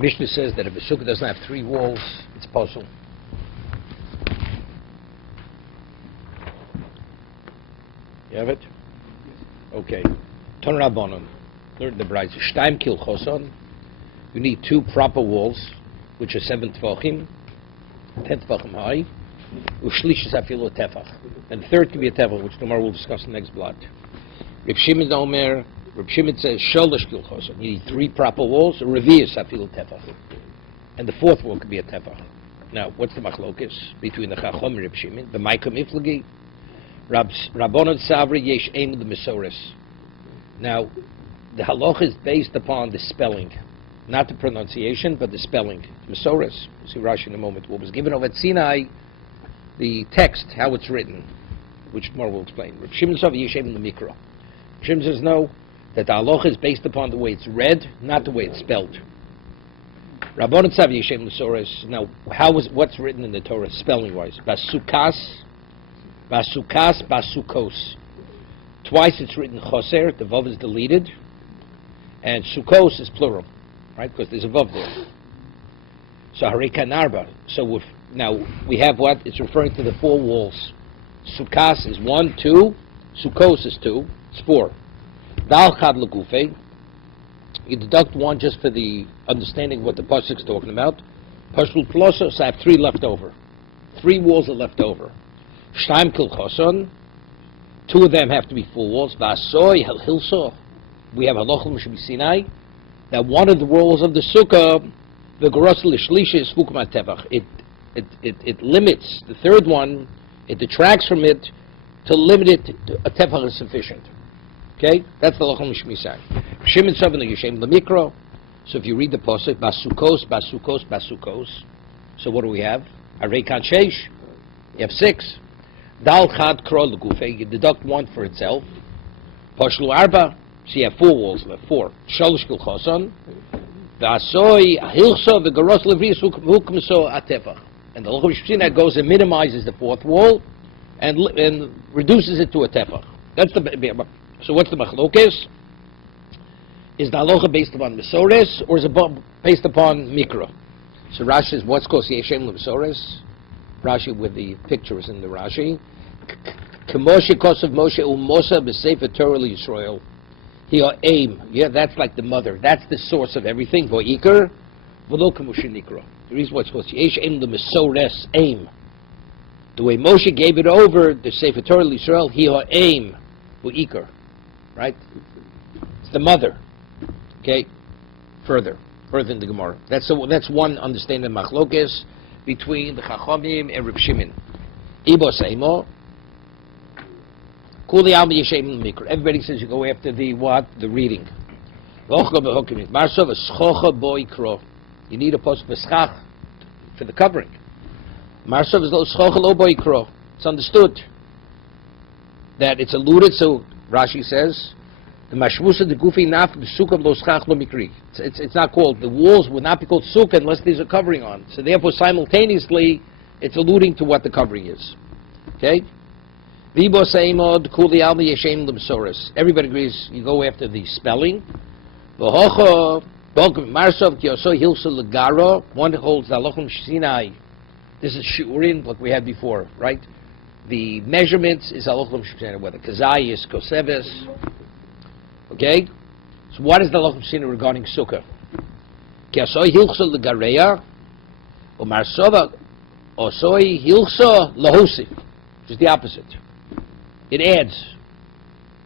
Mishnah says that if a sukkah doesn't have 3 walls, it's puzzle. You have it? Okay. Ton Rabbanon. Learn the Bride. Shtaim kil choson. You need 2 proper walls, which are 7 tvachim, 10 tvachim high. Ushlish is afilu tefach. And the third can be a tefach, which tomorrow we'll discuss in the next blot. Reb Shimon Omer, Reb Shimon says sholosh kil choson. You need 3 proper walls. A revi is afilu tefach. And the 4th wall can be a tefach. Now, what's the machlokes between the Chacham and Reb Shimon? The Maikom Iflagi. Rabbanon Savri Yesh Aim the Mesores. Now, the halacha is based upon the spelling, not the pronunciation, but the spelling. Mesores. We'll see Rashi in a moment. What was given over at Sinai, the text, how it's written, which tomorrow we'll explain. Reb Shimon Savri Yesh Aim the Mikra. Reb Shimon says no, that the halacha is based upon the way it's read, not the way it's spelled. Rabbanon Savri Yesh Aim the Mesores. Now, what's written in the Torah spelling-wise? Basukas. Basukas, basukos. Twice it's written choser, the vav is deleted, and sukos is plural, right? Because there's a vav there. So harikan arba. So now we have what? It's referring to the 4 walls. Sukas is 1, 2. Sukos is 2. It's 4. Dal chad legufe. You deduct 1 just for the understanding of what the pasuk is talking about. Pashul plosos, I have 3 left over. 3 walls are left over. Shtaim kil choson. 2 of them have to be full walls. V'asoy hilso. We have halachim Sinai that one of the walls of the sukkah, the goros l'shlisha is fukum atevach. It limits the 3rd one. It detracts from it to limit it to a tefach is sufficient. Okay, that's the halachim Sinai. Shimon Savin Yeshem Lemikro. So if you read the pasuk, basukos, basukos, basukos. So what do we have? Areikan sheish. You have 6. Dal chad kro legufe. You deduct 1 for itself. Pashlu arba. So you have 4 walls left. 4. Shalosh kil choson. V'asoy hilso v'garos levrius hukum so atefach. And the halachim Sinai goes and minimizes the 4th wall and reduces it to a tefach. That's the. So what's the machlokes? Is the halacha based upon mesores or is it based upon mikra? So Rashi says, what's called yeshem lemesores? Rashi with the pictures in the Rashi. K'moshe kosav Moshe u'mosa b'sefer Torah Yisrael. He or aim. Yeah, that's like the mother. That's the source of everything. Vo'ikar v'lo k'moshe nikra. The reason why it's called yeshem lemesores, aim. The way Moshe gave it over, the sefer Torah Yisrael, he or aim vo'ikar. Right? It's the mother. Okay? Further in the Gemara. That's one understanding of machlokes between the Chachamim and Reb Shimon. Ibo Seimo. Kuli Alma Yeshem Mikra. Everybody says you go after the what? The reading. Marsov Schocha Boy Kro. You need a post for schach for the covering. Marsov is Schocha Lo Boy Kro. It's understood that it's alluded, so Rashi says the mashvusa de gufi naf the sukkah lo schach lo mikri. It's not called, the walls would not be called sukkah unless there's a covering on. So therefore, simultaneously, it's alluding to what the covering is. Okay? Vibo seimod kuli alma yeshem lemsoris. Everybody agrees. You go after the spelling. V'hocho marsov kiyoso hilsa legaro. One holds the halachim Sinai. This is shiurin, like we had before, right? The measurements is halachim Sinai. Whether kazai is koseves. Okay? So what is the halachim Sinai regarding sukkah? Kiyoso hilsa legareya. Or marsova osoi hilsa lahosif. Which is the opposite. It adds.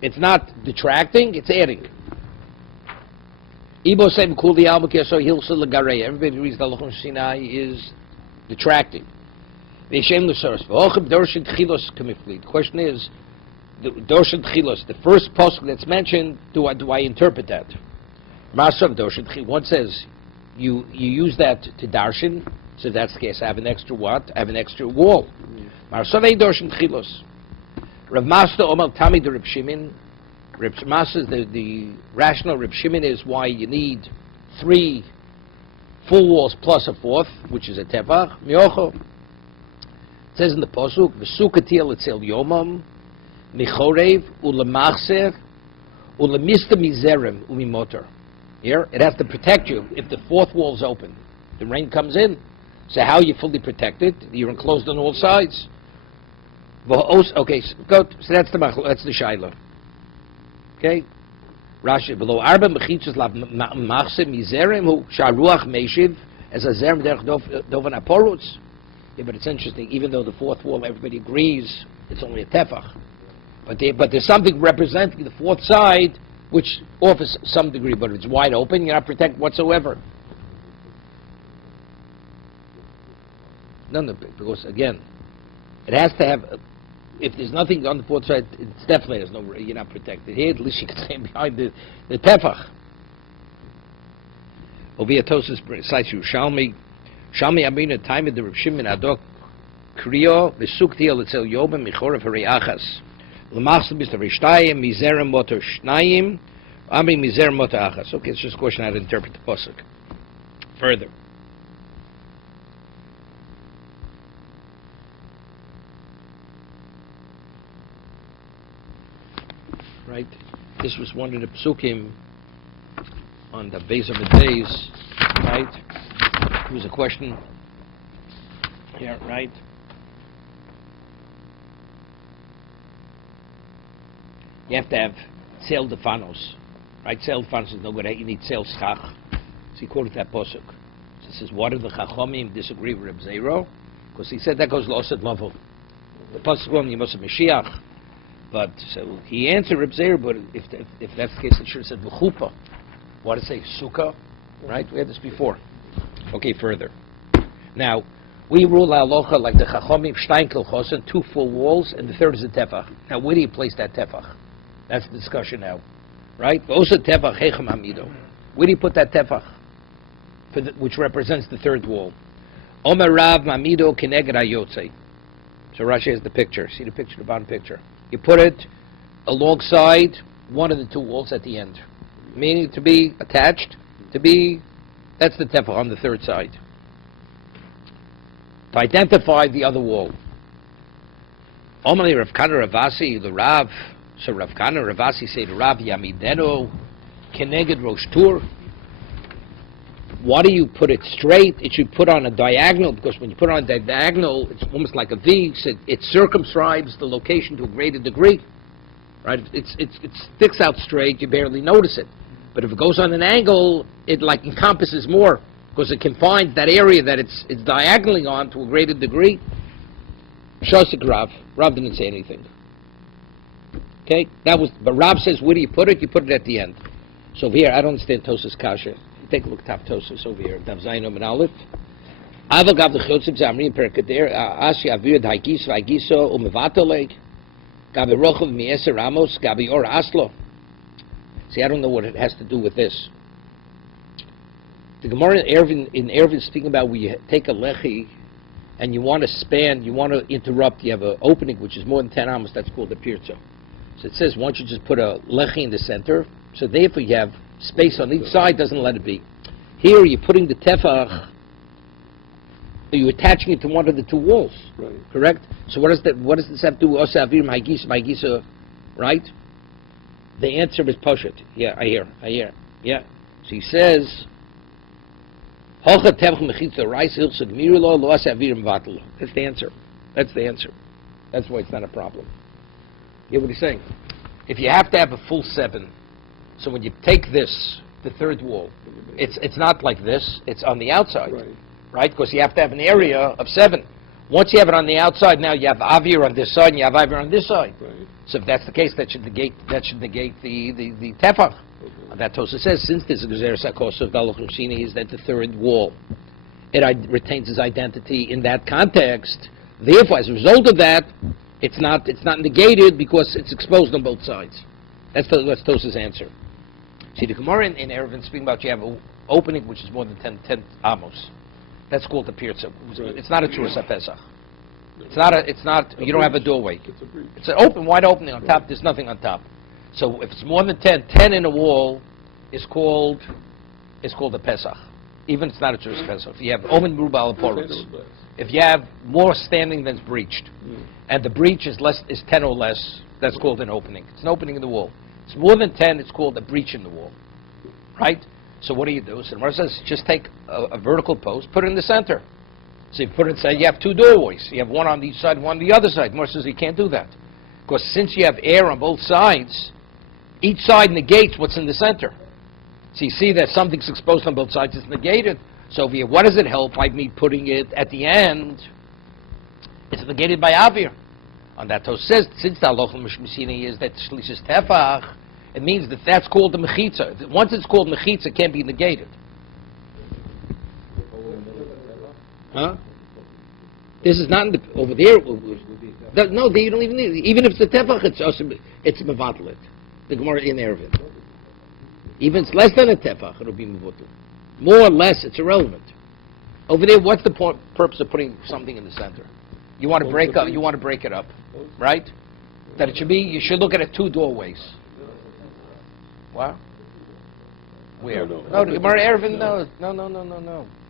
It's not detracting, it's adding. Everybody reads the halachim Sinai is detracting. The question is, the Dorshan Tchilos, the first pasuk that's mentioned, do I interpret that? One says, you use that to darshan, so that's the case, I have an extra what? I have an extra wall. Marsavei Dorshan Tchilos. Rav Masda Omar Tami the Reb Shimon. Reb Masda, the rational Reb Shimon is why you need 3 full walls plus a 4th, which is a tefach. Miocho. It says in the pasuk, "V'sukatil etzel yomam, michorev ulemachser ulemista mizerem umimotor." Here, it has to protect you if the fourth wall is open. The rain comes in. So how are you fully protected? You're enclosed on all sides. Okay, so that's the shaila. Okay, Rashi below arba mechitzos lav machse mizerem hu sharuach meshiv as a zerem derech dovan aporutz. Yeah, but it's interesting. Even though the fourth wall, everybody agrees, it's only a tefach. But there's something representing the fourth side which offers some degree, but if it's wide open, you're not protected whatsoever. No, because again, it has to have. If there's nothing on the fourth side, it's definitely there's no. You're not protected here. At least you can stay behind the tefach. Oviatosis cites Shalmi Amina time of the Reb Shimon Adok Kriyo Vesukti El Etzel Yobem Michorav Hariachas L'Masl Mr. Rishtayim Mizerem Motor Shnayim Amri Mizerem Motor Achas. Okay, it's just a question how to interpret the pasuk further. Right? This was one of the psukim on the base of the days, right? It was a question here, right? You have to have Tzel Defanos, right? Tzel Defanos is no good. You need Tzel Schach. So he quoted that pasuk. So he says, what do the Chachomim disagree with Reb Zero? Because he said that goes Losad Level. The pasuk one, you must have Mashiach. But so he answered Reb Zero, but if that's the case, it should have said V'chupa. What does it say? Sukkah? Right? We had this before. Okay, further. Now, we rule halacha like the Chachomim, Stein Kilchosen, 2 full walls, and the third is a tefach. Now, where do you place that tefach? That's the discussion now. Right? Also tefach hechem amido. Where do you put that tefach? Which represents the third wall. Omer Rav Mamido Kineged Ayotze. So Rashi has the picture. See the picture, the bottom picture. You put it alongside one of the 2 walls at the end. Meaning to be attached, that's the tefach on the third side. To identify the other wall. Omali Rav Kana Ravasi, the Rav, so Rav Kana Ravasi say to Rav Yamideno, Keneged Rosh Tur. Why do you put it straight? It should put on a diagonal, because when you put on a diagonal, it's almost like a V, so it circumscribes the location to a greater degree. Right? It sticks out straight, you barely notice it. But if it goes on an angle, it like encompasses more, because it confines that area that it's diagonally on to a greater degree. Shosik Rav didn't say anything. Okay, but Rav says, where do you put it? You put it at the end. So over here, I don't understand Tosas Kasha. Take a look at Tosas over here. Dav Zayin and Aleph. Aval gav the Chotzim Zamri and Perkader Ashi Avir Daikis Vaigiso Umevatolek Gabi Rochov Mieser Ramos Gabi Or Aslo. See, I don't know what it has to do with this. The Gemara in Eruvin is speaking about where you take a lechi and you want to span, you want to interrupt, you have an opening which is more than 10 amos, that's called a pirza. So it says, why don't you just put a lechi in the center, so therefore you have space on each side, doesn't let it be. Here you're putting the tefach, you're attaching it to one of the 2 walls, right. Correct? So what does this have to do with Osa Avir Maigisa, right? The answer is Poshet. Yeah, I hear. Yeah. So he says, that's the answer. That's why it's not a problem. You know what he's saying? If you have to have a full 7, so when you take this, the third wall, it's not like this, it's on the outside. Right? Because you have to have an area of 7. Once you have it on the outside, now you have Avir on this side and you have Avir on this side. Right. So if that's the case, that should negate the tefach. That Tosa says, since there's a Gezer Sakos of Dalochim is that the third wall, it retains its identity in that context. Therefore, as a result of that, it's not negated because it's exposed on both sides. That's Tosa's answer. See, the Gemara in Eruvin speaking about you have an opening which is more than 10 amos. That's called the pirza. It's not a Tzuras HaPesach. It's not. You don't have a doorway. It's an open, wide opening on top. There's nothing on top. So if it's more than 10 in a wall is called a Pesach. Even if it's not a Tzuras HaPesach. If you have Omen Merubah Porutz, if you have more standing than breached, and the breach is 10 or less, that's called an opening. It's an opening in the wall. It's more than 10. It's called a breach in the wall. Right. So what do? So the Gemara says, just take a vertical post, put it in the center. So you put it, say you have two doorways. You have one on each side, one on the other side. The Gemara says you can't do that. Because since you have air on both sides, each side negates what's in the center. So you see that something's exposed on both sides, it's negated. So what does it help by me putting it at the end? It's negated by Avir. On that Tos says, since the halacha mishmishini is that shlishis tefach, it means that that's called the mechitza. Once it's called mechitza, it can't be negated. Huh? This is not in the, over there. No, you don't even need it. Even if it's the tefach, it's mevatlet. The Gemara in Erevin. Even if it's less than a tefach, it'll be mevatlet. More or less, it's irrelevant. Over there, what's the purpose of putting something in the center? You want to break up. You want to break it up, right? That it should be. You should look at it two doorways. What? Where? No, the Gemara Erevin.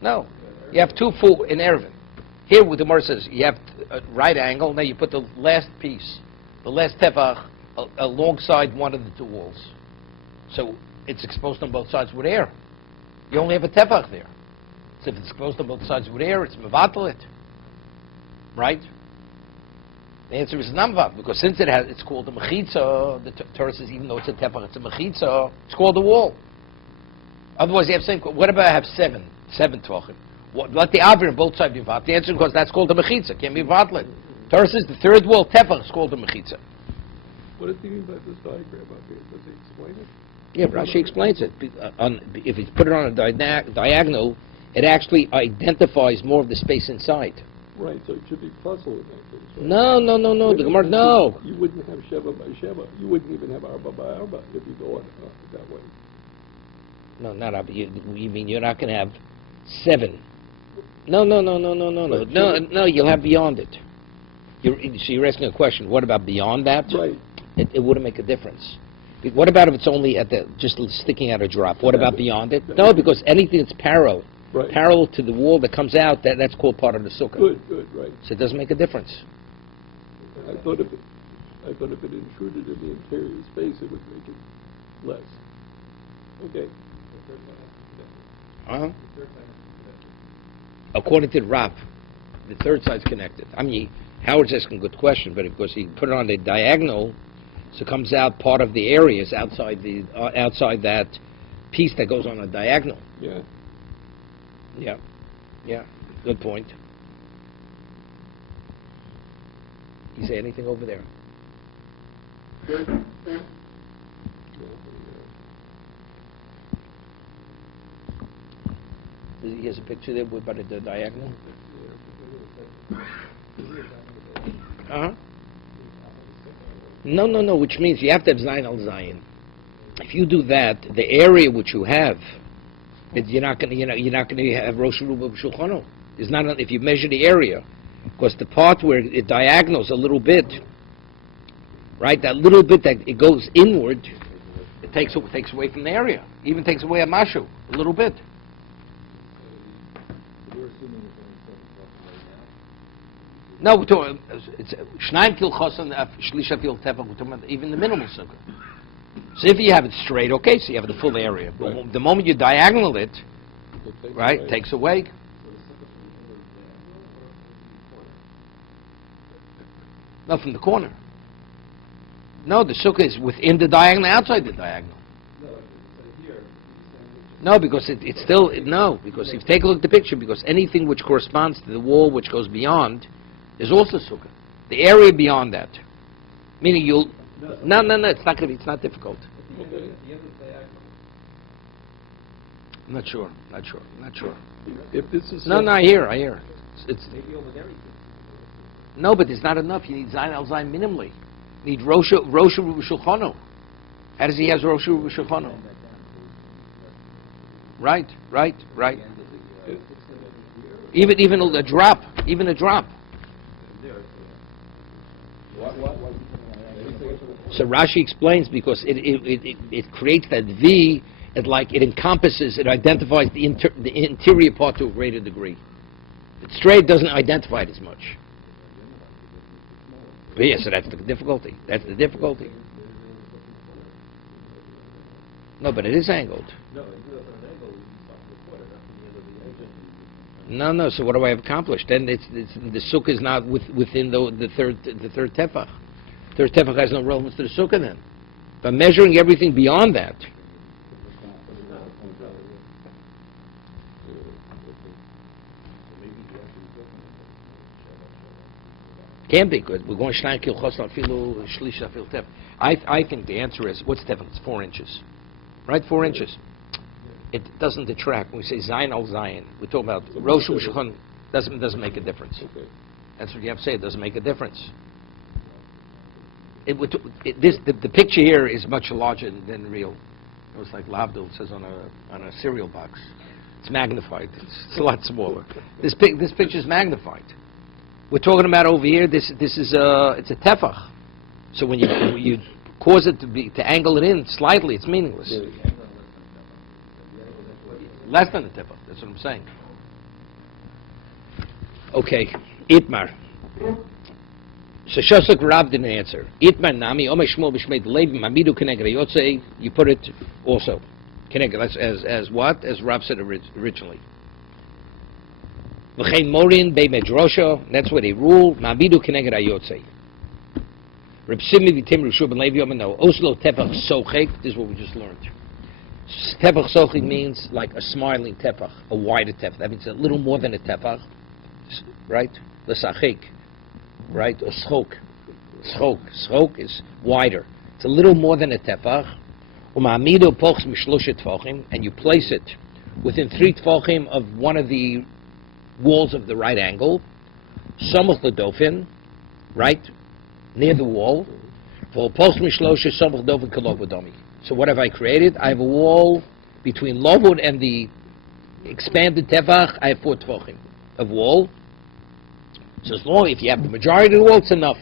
No. You have two full in Erevin. Here, what the Gemara says, you have a right angle. Now you put the last piece, the last tefach, alongside one of the two walls. So it's exposed on both sides with air. You only have a tefach there. So if it's exposed on both sides with air, it's mevatel. Right? The answer is namvav, because since it's called a mechitza, the Torah says even though it's a tefach, it's a mechitza, it's called a wall. Otherwise, you have saying, what about I have seven tvachim? Let the avir on both sides be vat. The answer is because that's called a mechitza, can't be vatlet. Torah says the third wall tefach is called a mechitza. What does he mean by this diagram up here? Does he explain it? Yeah, Rashi explains it. If you put it on a diagonal, it actually identifies more of the space inside. Right, so it should be puzzle in that case, right? No. The Gemara, no. You wouldn't have Sheva by Sheva. You wouldn't even have Arba by Arba if you go on that way. No, not Arba. You mean you're not going to have seven? No. No, you'll have beyond it. So you're asking a question. What about beyond that? Right. It wouldn't make a difference. What about if it's only at just sticking out a drop? What about beyond it? No, because anything that's parallel to the wall that comes out, that's called part of the sukkah. Good, right. So it doesn't make a difference. I thought if it intruded in the interior space, it would make it less. Okay. According to the Rav, the third side's connected. I mean, Howard's asking a good question, but of course he put it on the diagonal, so it comes out part of the areas outside that piece that goes on a diagonal. Yeah. Good point. You say anything over there? He has a picture there with about the diagonal. No. Which means you have to have Zayin al Zayin. If you do that, the area which you have, you're not going to have Rosh Hashanah Shulchano. It's not if you measure the area, because the part where it diagonals a little bit, right? That little bit that it goes inward, it takes away from the area. Even takes away a mashu a little bit. No, we're talking. It's Shnaim Kil Chosan Shlisha Kil Tefach. We're talking about even the minimal sukkah. So if you have it straight, okay, so you have the full area. But the moment you diagonal it, right, it takes away. No, from the corner. No, the sukkah is within the diagonal, outside the diagonal. No, because it's still, no, because if you take a look at the picture, because anything which corresponds to the wall which goes beyond is also sukkah. The area beyond that. Meaning you'll, no, it's not going to be, it's not difficult. I'm not sure. If this is I hear. It's no, but it's not enough. You need Zayin al Zayin minimally. You need Rosh Shulchano. How does he have Rosh Shulchano? Right. Even a drop. So Rashi explains because it creates that V, it encompasses, it identifies the interior part to a greater degree. It's straight, doesn't identify it as much. But yeah, so that's the difficulty. No, but it is angled. No, if you have an angle, you stop the quarter, not from the end of the edge. No. So what do I have accomplished? Then it's the sukkah is not within the third tefach. Third tefach has no relevance to the sukkah then. If I'm measuring everything beyond that. Can't be good. We're going shnai kil chos afilu shlish afil tef. I think the answer is what's tefach? It's 4 inches, right? 4 inches. It doesn't detract. When we say zayin al zayin, we talk about rosh u'shulchan. Doesn't make a difference. Okay. That's what you have to say. It doesn't make a difference. The picture here is much larger than real. It was like Lavdil says on a cereal box. It's magnified. It's a lot smaller. This picture is magnified. We're talking about over here. It's a tefach. So when you cause it to angle it in slightly, it's meaningless. Less than a tefach. That's what I'm saying. Okay, Itmar. So Shosuk Rab didn't answer. Itmar Nami Omei Shmuel B'Shmei Levi Mamidu Keneged Yotzei. You put it also Keneged. That's as what? As Rab said originally. V'chein Morin Bei Medrosha. That's what they rule. Mamidu Keneged Yotzei. Reb Simi V'Tim Rishu Ben Levi Omei Oslo Tefach Sochek. This is what we just learned. Tefach Sochek means like a smiling tefach, a wider tefach. That means a little more than a tefach, right? The sachik. Right, or schok. Schok is wider. It's a little more than a tefach. And you place it within 3 tefachim of one of the walls of the right angle. Samach ledofin, right, near the wall. So what have I created? I have a wall between lovud and the expanded tefach. I have 4 tefachim of wall. So as long if you have the majority of the wall, it's enough.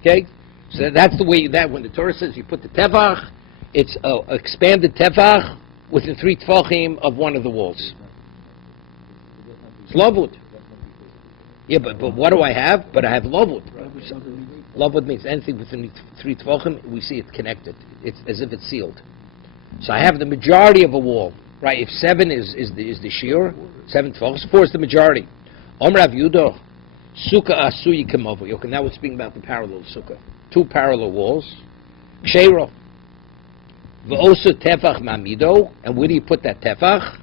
Okay? So that's the way that when the Torah says you put the tefach, it's an expanded tefach within 3 tefachim of one of the walls. It's lovud. Yeah, but what do I have? But I have lovud. Lovud means anything within 3 tefachim, we see it connected. It's as if it's sealed. So I have the majority of a wall. Right? If 7 is the shear, 7 tefachim, 4 is the majority. Omer Rav Yudah. Sukkah asuyi kamovu. Okay, now we're speaking about the parallel sukkah. 2 parallel walls. Ksheiro. V'osu tefach mamido. And where do you put that tefach?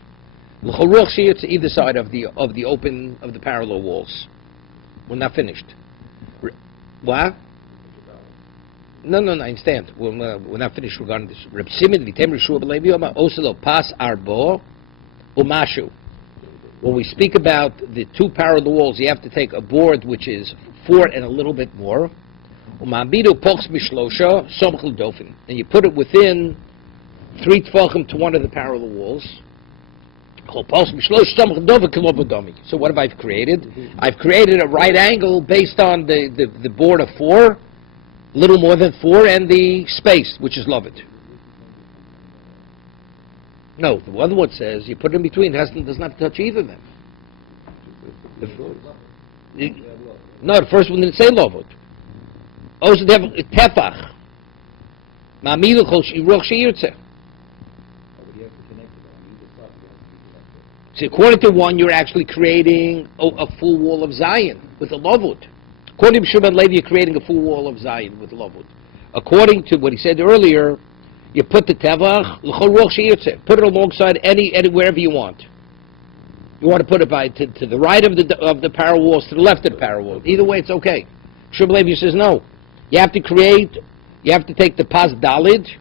L'choruach shir to either side of the parallel walls. We're not finished. What? No, I understand. We're not finished regarding this. Reb Simin v'tem Rishu b'levi Yoma oselo pas arbo umashu. When we speak about the 2 parallel walls, you have to take a board which is 4 and a little bit more. And you put it within 3 tefachim to one of the parallel walls. So what have I created? I've created a right angle based on the board of 4, a little more than 4, and the space, which is loved. No, the other one says you put it in between. It does not touch either of them. No, the first one didn't say lovud. Also, they have tefach. Ma'amidu chol shiruch sheyirtzeh. See, according to one, you're actually creating a full wall of Zion with a lovud. According to Shimon Levi, you're creating a full wall of Zion with lovud. According to what he said earlier, you put the tevach, put it alongside wherever you want. You want to put it to the right of the parallel walls, to the left of the parallel walls. Either way, it's okay. Shmuel Levi says no. You have to take the pas dalid,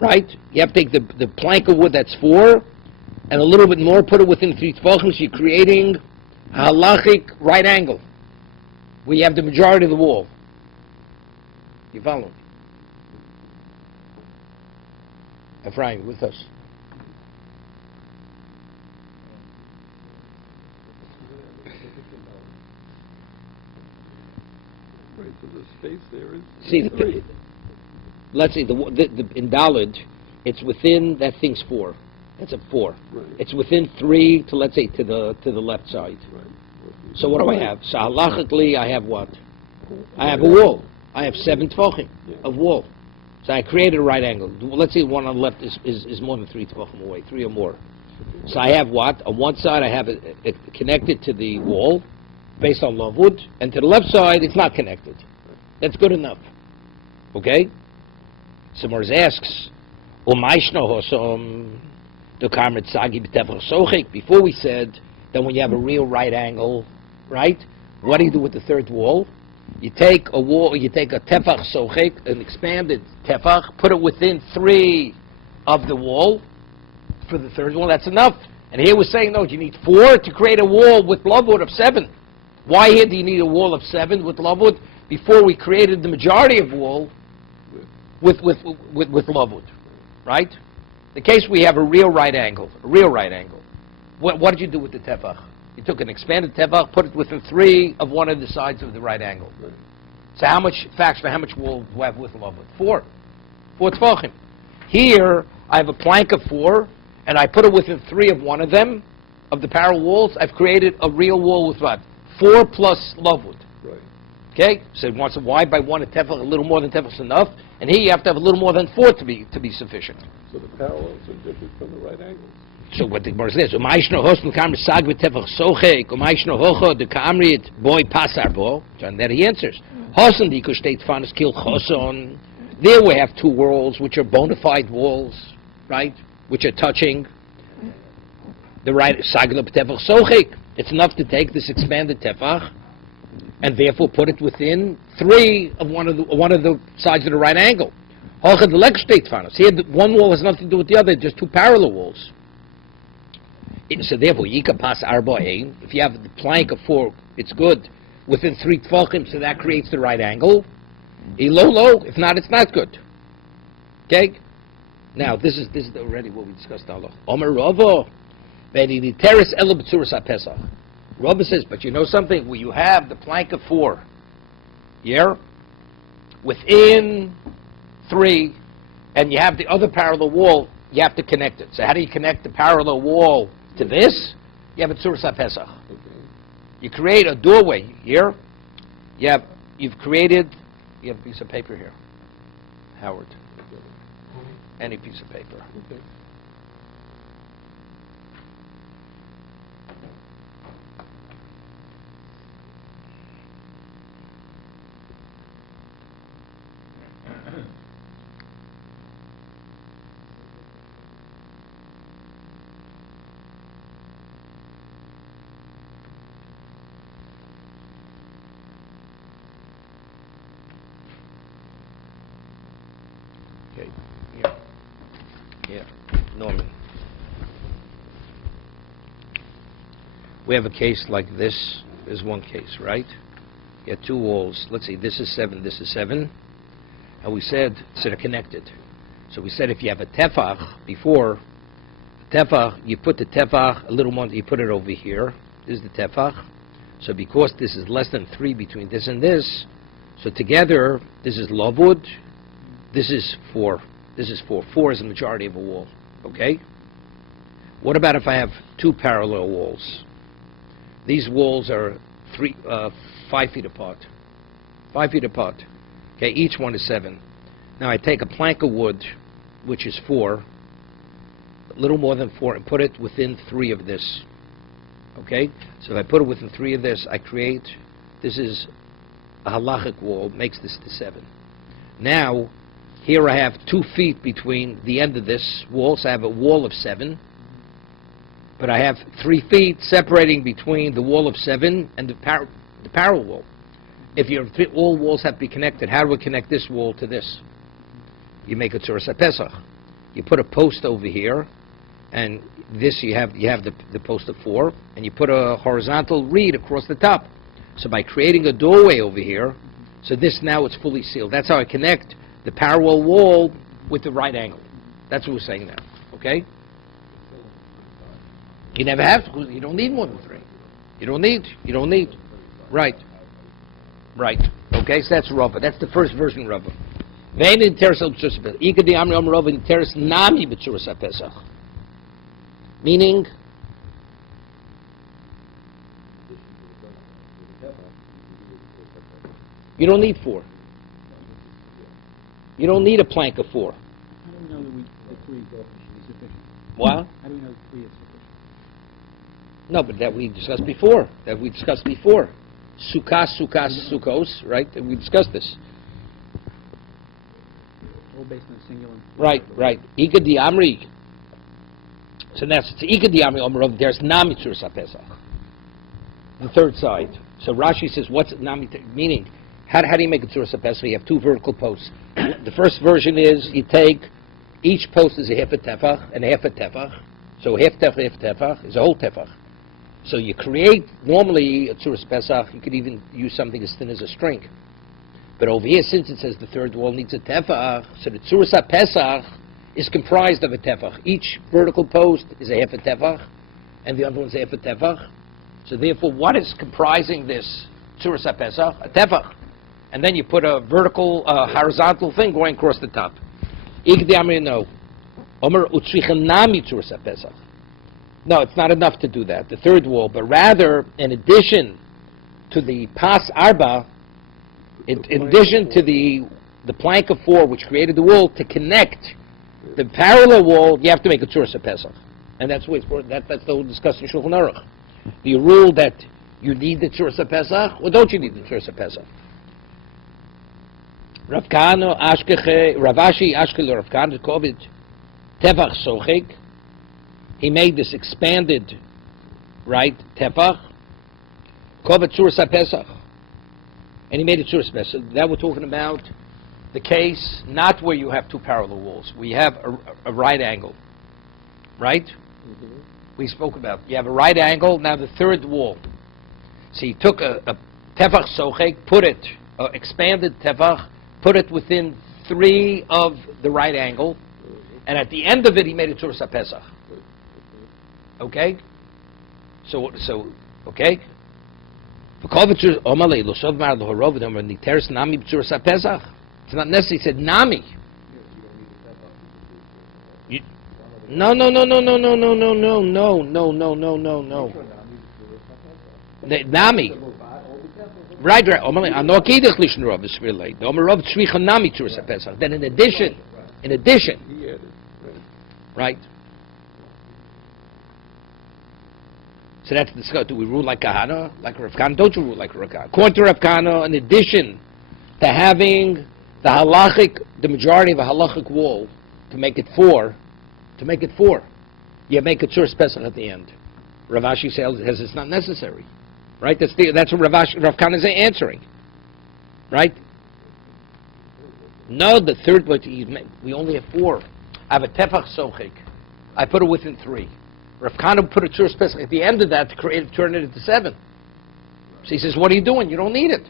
right? You have to take the plank of wood that's 4, and a little bit more, put it within 3 tefachim, so you're creating a halachic right angle, where you have the majority of the wall. You follow? Ephraim, with us. Right, so the space there is... See, let's see, in Dalid, it's within, that thing's 4. That's a 4. Right. It's within 3 to, let's say, to the left side. Right. So what do I have? So halachically, I have what? I have a wall. I have 7 tefachim of wall. So I created a right angle. Let's say one on the left is more than 3 tefachim away, 3 or more. So I have what? On one side I have it connected to the wall, based on lavud, and to the left side it's not connected. That's good enough. Okay? Someone asks, before we said that when you have a real right angle, right? What do you do with the third wall? You take a wall, you take a tefach sochek, an expanded tefach, put it within 3 of the wall. For the third wall, that's enough. And here we're saying, no, you need 4 to create a wall with lavud of 7. Why here do you need a wall of 7 with lavud? Before we created the majority of wall with lavud, right? The case we have a real right angle, What did you do with the tefach? You took an expanded tefach, put it within 3 of one of the sides of the right angle. So how much wall do I have with lavud? 4 tefachim. Here I have a plank of 4. And I put it within 3 of one of them, of the parallel walls. I've created a real wall with what? 4 plus lavud. Right. Okay? So it wants a wide by 1 a tefach, a little more than tefach is enough. And here you have to have a little more than 4 to be sufficient. So the parallels are different from the right angles. So what the Gemara says, and then he answers, there we have 2 walls, which are bona fide walls, right? Which are touching the right sagla tefach sochik. It's enough to take this expanded tefach and therefore put it within 3 of one of the sides of the right angle. Here, one wall has nothing to do with the other; just 2 parallel walls. So therefore, yika pas arba'in. If you have the plank of 4, it's good within 3 tefachim, so that creates the right angle. Ilolo, if not, it's not good. Okay. Now, this is already what we discussed. Omer Rava, teres elo b'tzuras haPesach. Rava says, but you know something? Well, you have the plank of 4, yeah, within 3, and you have the other parallel wall. You have to connect it. So how do you connect the parallel wall to this? You have a b'tzuras haPesach. You create a doorway here. You have a piece of paper here, Howard. Any piece of paper. Okay. Okay. Yeah, Norman. We have a case like this. There's one case, right? You have 2 walls. Let's see, this is 7, this is 7. And we said, so they're connected. So we said if you have a tefach before, you put the tefach, a little more, you put it over here. This is the tefach. So because this is less than 3 between this and this, so together, this is lavud, this is 4. This is 4. 4 is the majority of a wall. Okay? What about if I have 2 parallel walls? These walls are 5 feet apart. 5 feet apart. Okay, each one is 7. Now I take a plank of wood, which is 4, a little more than 4, and put it within 3 of this. Okay? So if I put it within 3 of this, I create, this is a halachic wall, makes this to 7. Now, here I have 2 feet between the end of this wall, so I have a wall of 7. But I have 3 feet separating between the wall of 7 and the parallel wall. If all walls have to be connected, how do we connect this wall to this? You make a b'tzuras haPesach. You put a post over here, and this you have the post of 4, and you put a horizontal reed across the top. So by creating a doorway over here, so this now it's fully sealed. That's how I connect the parallel wall with the right angle. That's what we're saying now. Okay? You never have to. You don't need more than 3. You don't need. Right. Okay, so that's Rava. That's the first version of Rava. Meaning, you don't need 4. You don't need a plank of 4. How do we know that the 3 should be sufficient? What? How do we know that 3 is sufficient? No, but that we discussed before. Sukkos, right? We discussed this. All based on a singular. Right. Ika di Amri. So that's it's Ika di Amri Omerov. There's Nami Tzuras HaPesach. The third side. So Rashi says, what's Nami meaning? How do you make a Tzuras HaPesach? You have 2 vertical posts. The first version is you take each post is a half a tefach and a half a tefach. So half tefach is a whole tefach. So you create normally a Tzuras HaPesach. You could even use something as thin as a string. But over here, since it says the third wall needs a tefach, so the Tzuras HaPesach is comprised of a tefach. Each vertical post is a half a tefach, and the other one's a half a tefach. So therefore, what is comprising this Tzuras HaPesach? A tefach. And then you put a vertical, horizontal thing going across the top. No, it's not enough to do that, the third wall, but rather, in addition to the pas arba, in addition to the plank of 4 which created the wall, to connect the parallel wall, you have to make a Tzuras HaPesach. And that's what that's the whole discussion in Shulchan Aruch. Do you rule that you need the Tzuras HaPesach, or don't you need the Tzuras HaPesach? Rav Kahana, Ravashi, Ashkel, Rav Kahana, Kovid, Tefach Sochik. He made this expanded, right, Tefach, Kovid Tzuras HaPesach. And he made it Tzuras HaPesach. That we're talking about the case, not where you have 2 parallel walls. We have a right angle, right? Mm-hmm. We spoke about, you have a right angle, now the third wall. So he took a Tefach Sochek, put it, expanded Tefach, put it within 3 of the right angle, and at the end of it, he made it Tzuras HaPesach. Okay? So, okay? It's not necessary. He said Nami. No. Nami. Right. Then in addition, right. So that's the. Do we rule like Kahana, like Rav Kahana? Don't you rule like Rav Kahana? According to Rav Kahana, in addition to having the majority of a halachic wall, to make it 4, you make a Tzuras HaPesach at the end. Rav Ashi says it's not necessary, right? That's what Rav Kahana is answering, right? No, the third, but we only have 4. I have a tefach sochik. I put it within 3. Rav Kahana put a Tzuras HaPesach at the end of that to turn it into 7. So he says, what are you doing? You don't need it.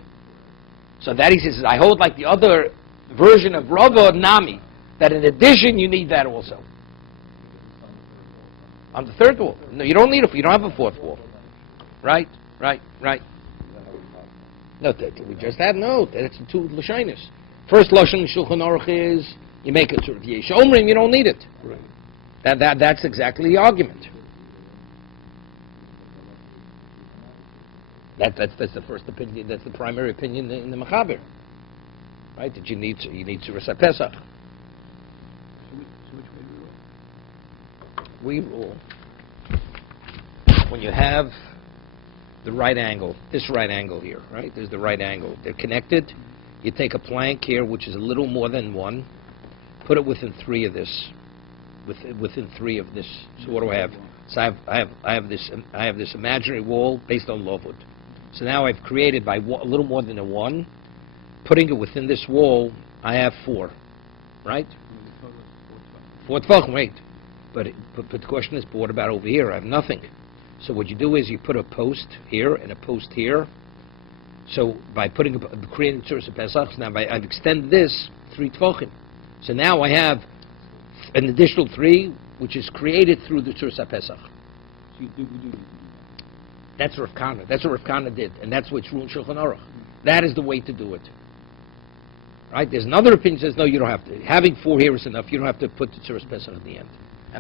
So that he says, I hold like the other version of Rava Nami, that in addition you need that also. On the third wall. No, you don't need it. You don't have a 4th wall. Right. No, we just had that's the 2 Lashonos. First Lashon Shulchan Aruch is you make it sort of Yesh Omrim, you don't need it. Right. That's exactly the argument. That's the first opinion. That's the primary opinion in the Mechaber, right? That you need Tzuras HaPesach. We rule when you have the right angle, this right angle here, right? There's the right angle. They're connected. You take a plank here, which is a little more than 1, put it within 3 of this. Within 3 of this. So what do I have? So I have this imaginary wall based on Lovewood. So now I've created by a little more than a 1, putting it within this wall. I have 4, right? 4 tvachim, wait. But the question is, but what about over here? I have nothing. So what you do is you put a post here and a post here. So by creating Tzuras HaPesach, now I've extended this 3 tvachim. So now I have an additional 3, which is created through the Tzuras HaPesach. So we do. That's Rav Kahana. That's what Rav Kahana did, and that's what's ruled Shulchan Aruch. That is the way to do it. Right? There's another opinion that says no, you don't have to. Having 4 here is enough. You don't have to put the Tzuras HaPesach at the end.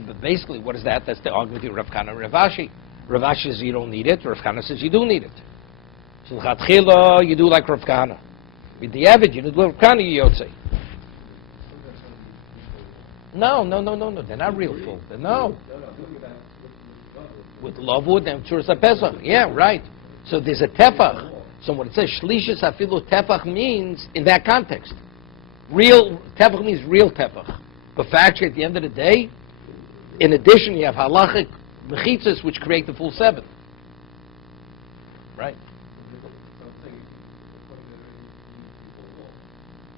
But basically, what is that? That's the argument of Rav Kahana and Rav Ashi. Rav Ashi says you don't need it. Rav Kahana says you do need it. So L'chatchila, you do like Rav Kahana. With the Avid, you do like Rav Kahana, you Yotzei. No. They're not real full. No. With lovud and tzuras pesach. Yeah, right. So there's a tefach. So when it says shlishis afilu tefach means in that context, real tefach means real tefach. But factually, at the end of the day, in addition, you have halachic mechitzas which create the full 7. Right.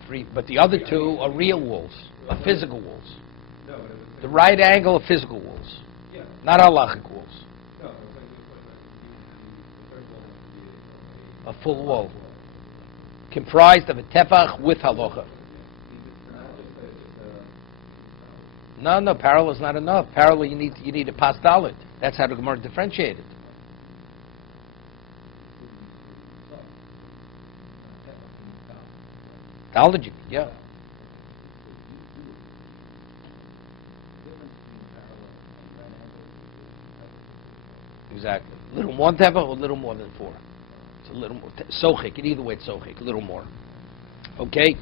3, but the other 2 are real walls, are physical walls. The right angle are physical walls, not halachic walls. A full wall, comprised of a tefach with halacha. No, parallel is not enough. Parallel, you need a pasdalit. That's how the Gemara differentiated. Theology, yeah. Exactly. A little more tefach or a little more than 4. It's a little more. Sochik, in either way it's sochik, a little more. Okay?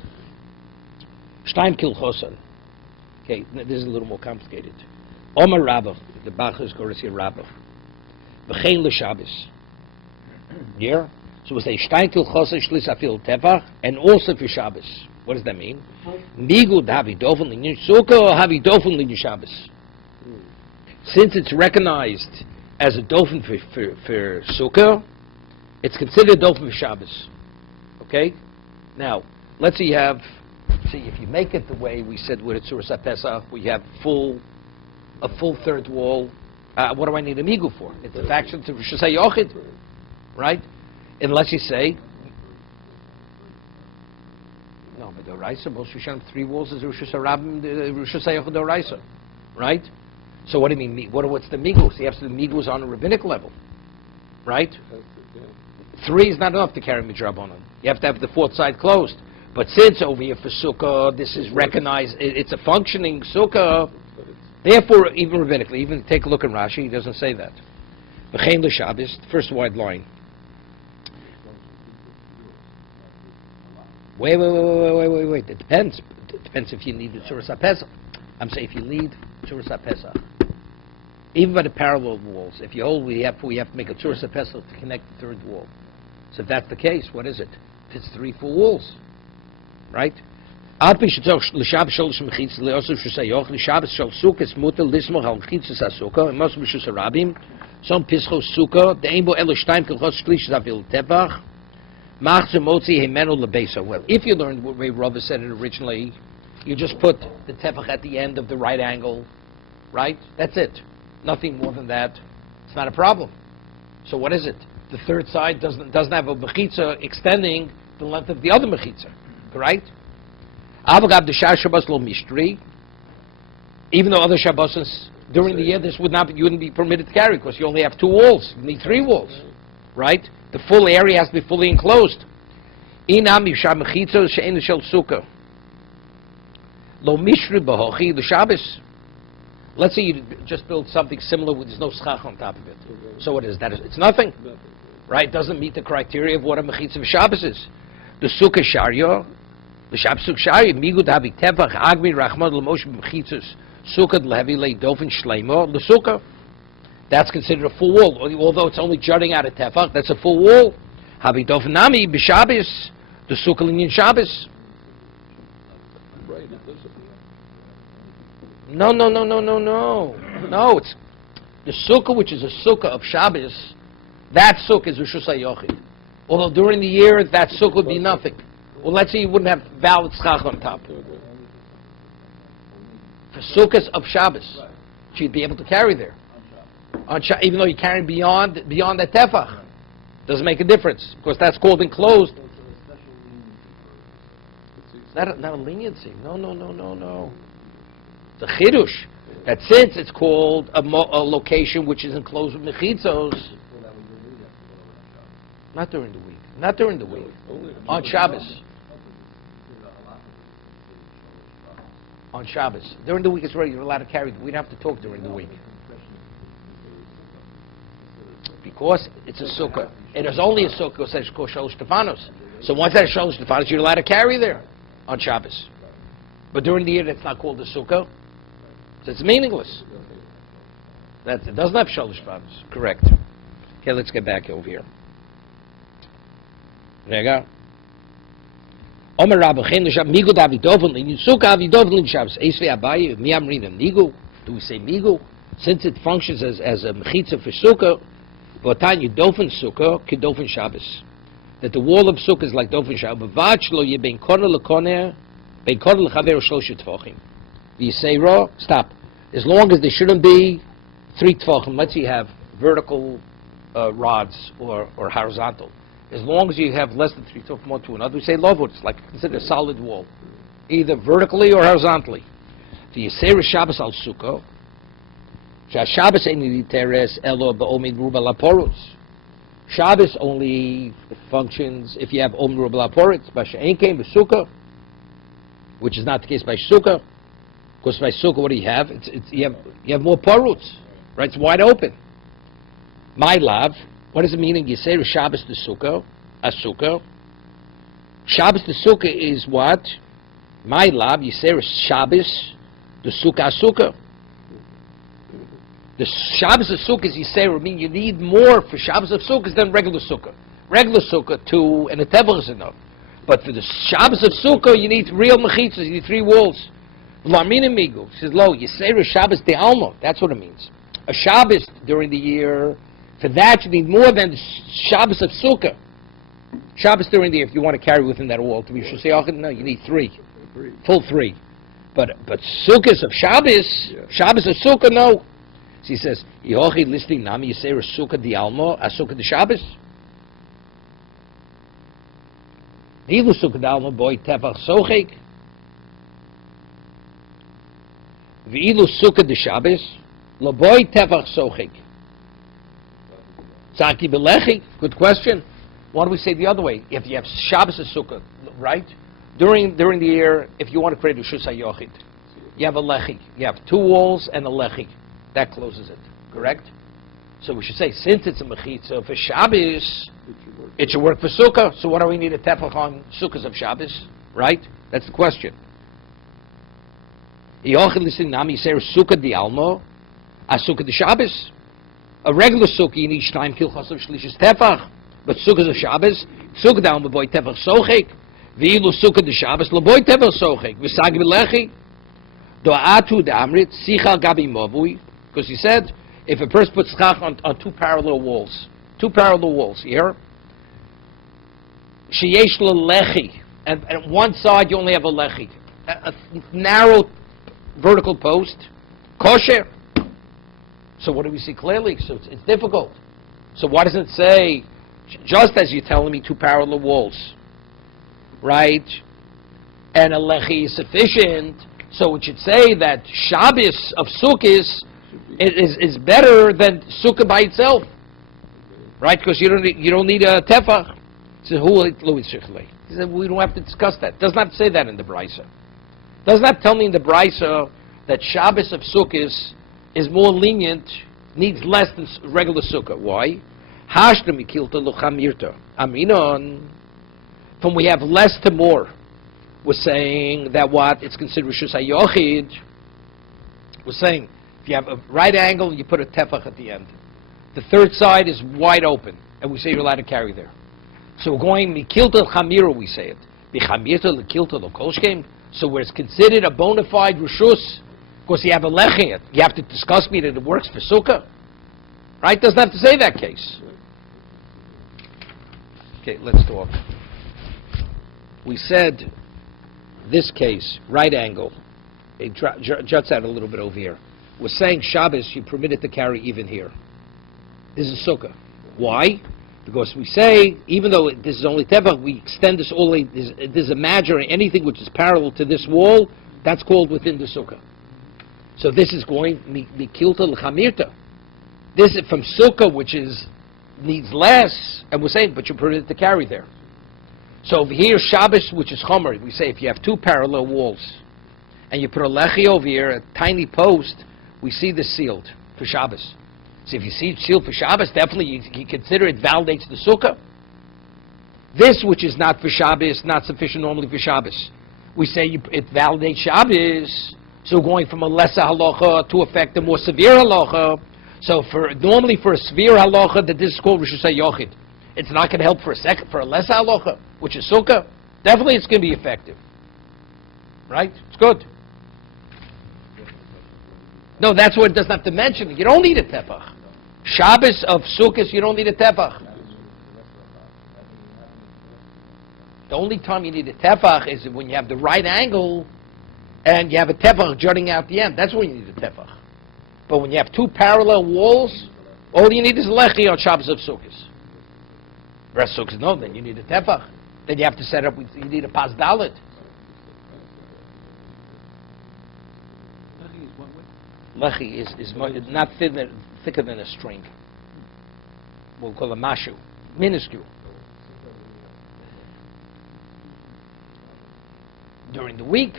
Shtaim kil chosan. Okay, this is a little more complicated. Omar Rabbah, the Bachas goes here Rabbah. V'chein l'Shabbos. Yeah? So we say Shtaim kil chosan shlis afil tefach, and also for Shabbos. What does that mean? Migud havi dofen l'nyin sukkah or havi dofen l'nyin Shabbos? Since it's recognized as a dofen for sukkah, it's considered dofen for Shabbos. Okay? Now, let's say if you make it the way we said with a tzuras pesach, we have a full third wall. What do I need a migu for? It's a faction to Rosh Hashanah, right? Unless you say, no, but the Raisa, most Rishonim, 3 walls is Rosh Hashanah Doraisa, right? So what do you mean? What's the migu? So you have to the migu is on a rabbinic level, right? 3 is not enough to carry midrabanan. You have to have the 4th side closed. But since over here for sukkah, this is recognized, it's a functioning sukkah. Therefore, even rabbinically, even take a look at Rashi, he doesn't say that. V'chein l'Shabbos, first wide line. Wait. It depends. It depends if you need the tzuras pesach. I'm saying if you need tzuras pesach, even by the parallel walls, if you hold, we have to make a tzuras pesach to connect the 3rd wall. So if that's the case, what is it? If it's 3 full walls, right? Some pischos sukkah, the aimbo elo shtaim kilchos shlish zavil tefach, machzer motzi hemenu lebesa. Well, if you learned what Ray Rava said it originally, you just put the tefach at the end of the right angle, right? That's it. Nothing more than that. It's not a problem. So what is it? The 3rd side doesn't have a mechitza extending the length of the other mechitza, right? Avagav the Shabbos lo mishtri. Even though other Shabbos during the year, you wouldn't be permitted to carry because you only have 2 walls. You need 3 walls, right? The full area has to be fully enclosed. Inam yisham mechitza she'en shel sukkah. Lo mishri b'hochi the Shabbos. Let's say you just build something similar with there's no schach on top of it. So what is that? It's nothing, right? It doesn't meet the criteria of what a mechitza of Shabbos is. The sukkah sharia, the Shabbos sharia, migud havi tefach agmi rachmad l'mosh b'mechitzas sukkah levi le dofen shleimo the sukkah. That's considered a full wall, although it's only jutting out of tefach. That's a full wall. Havi dofen nami b'Shabbos the sukkah linyan Shabbos. No. It's the sukkah, which is a sukkah of Shabbos. That sukkah is Rosh Hashanah. Although during the year, that sukkah would be nothing. Well, let's say you wouldn't have valid schach on top. For sukkahs of Shabbos, she'd be able to carry there. Even though you carry beyond that tefach. Doesn't make a difference, because that's called enclosed. Not a leniency. No. It's a chidush. That since it's called a location which is enclosed with mechitzos, not during the week. On Shabbos. On Shabbos. During the week it's already, you're allowed to carry. We don't have to talk during the week. Because it's a sukkah. It is only a sukkah because it's called Shalosh Stefanos. So once that's Shalosh Stefanos, you're allowed to carry there on Shabbos. But during the year, that's not called a sukkah. So it's meaningless. It doesn't have shalosh panos. Correct. Okay, let's get back over here. Rega. Omer Rabbi Kalatsky, Migu Davidovan, in Sukkah Davidovan in Shabbos. Esvei Abaye, Miamrina Migu. Do we say Migu? Since it functions as a mechitza for Sukkah, V'atan Yudofan Sukkah, Kedofan Shabbos. That the wall of Sukkah is like Dofan Shabbos. V'vad shlo ye ben korner lekoneh, ben korner lechaver shloshet tefachim. V'yiseiro, stop. As long as there shouldn't be 3 tefachim, let's say you have vertical rods or horizontal. As long as you have less than 3 tefachim one to another, we say lovud. It's like consider a solid wall, either vertically or horizontally. V'yiseiro Shabbos al Sukkah. Shabbos ain't teres elo ba'omid ruba laporus. Shabbos only functions if you have omid ruba laporus. But ain't came by Sukkah, which is not the case by Sukkah. Because by Sukkah, what do you have? You have more porus, right? It's wide open. My love, what does it mean in Yisera Shabbos to Sukkah? A Sukkah. Shabbos to Sukkah is what? My love, Yisera Shabbos to Sukkah Sukkah. The Shabbos of Sukkah is Yisera, mean you need more for Shabbos of Sukkah than regular Sukkah. Regular Sukkah, 2 and a tevel is enough. But for the Shabbos of Sukkah, you need real mechitzas, you need 3 walls. V'lamina migu, says lo, Yisera Shabbos de Alma, that's what it means. A Shabbos during the year, for that you need more than the Shabbos of Sukkah. Shabbos during the year, if you want to carry within that wall, to be Shusayachid, no, you need 3. Full 3. But Sukkahs of Shabbos, Shabbos of Sukkah, no. So he says, Yehochi listing Nami Yisera Sukkah di Alma, a Sukkah di Shabbos. Nilu Sukkah di Alma, boy Tefach Sochek. V'ilu Sukkah di Shabbos, lo boy Tefach Sochek. Tzaki Belechi, good question. Why don't we say the other way? If you have Shabbos of Sukkah, right? During the year, if you want to create a Shus HaYochid, you have a Lechi. You have 2 walls and a Lechi. That closes it, correct? So we should say, since it's a mechitza for Shabbos, it should work for Sukkah. So what do we need a tefach on Sukkahs of Shabbos, right? That's the question. Sukkah di Alma, a Sukkah di Shabbos. A regular Sukkah, you need Shtayim Kilchos of Shlishis tefach, but Sukkahs of Shabbos, Sukkah di Alma boy tefach sochek, v'ilu Sukkah di Shabbos loboy tefach sochek, v'sag v'lechi, do'atu da'amrit sichal gabi movui. Because he said, if a person puts schach on 2 parallel walls, here, sheyesh lechi, and at one side you only have a lechi, a narrow vertical post, kosher. So what do we see clearly? So it's difficult. So why doesn't it say, just as you're telling me 2 parallel walls, right, and a lechi is sufficient, so it should say that Shabbos of Sukkot is better than Sukkah by itself, right? Because you don't need a tefach. He said, we don't have to discuss that. Does not say that in the Brisa. Does not tell me in the Brisa that Shabbos of Sukkot is more lenient, needs less than regular Sukkah. Why? From we have less to more. We're saying that what? It's considered Rishus HaYochid. We're saying if you have a right angle, you put a tefach at the end. The third side is wide open, and we say you're allowed to carry there. So we're going mikilta chamira, we say it. Bichamirta lekilta lokolshkem. So where it's considered a bona fide rishus, because you have a lechet, you have to discuss me that it works for sukkah, right? Doesn't have to say that case. Okay, let's talk. We said this case, right angle. It juts out a little bit over here. We're saying Shabbos, you're permitted to carry even here. This is sukkah. Why? Because we say, even though this is only tefach, we extend this all the way. There's a major, anything which is parallel to this wall, that's called within the sukkah. So this is going mikilta l'chamirta. This is from sukkah, which needs less, and we're saying, but you're permitted to carry there. So over here, Shabbos, which is chomer, we say if you have 2 parallel walls, and you put a lechi over here, a tiny post, we see this sealed for Shabbos. So if you see it sealed for Shabbos, definitely you consider it validates the sukkah. This, which is not for Shabbos, not sufficient normally for Shabbos, we say it validates Shabbos, So going from a lesser halacha to affect a more severe halacha. So normally for a severe halacha, that this is called Rosh Yochid. It's not going to help for a lesser halacha, which is sukkah. Definitely, it's going to be effective. Right? It's good. No, that's what it doesn't have to mention. You don't need a tefach. Shabbos of Sukkot, you don't need a tefach. The only time you need a tefach is when you have the right angle and you have a tefach jutting out the end. That's when you need a tefach. But when you have two parallel walls, all you need is lechi on Shabbos of Sukkot. Rest Sukkot, no, then you need a tefach. Then you have to set up, you need a pas dalet. Lechi is not thicker than a string. We'll call it mashu, minuscule. During the week,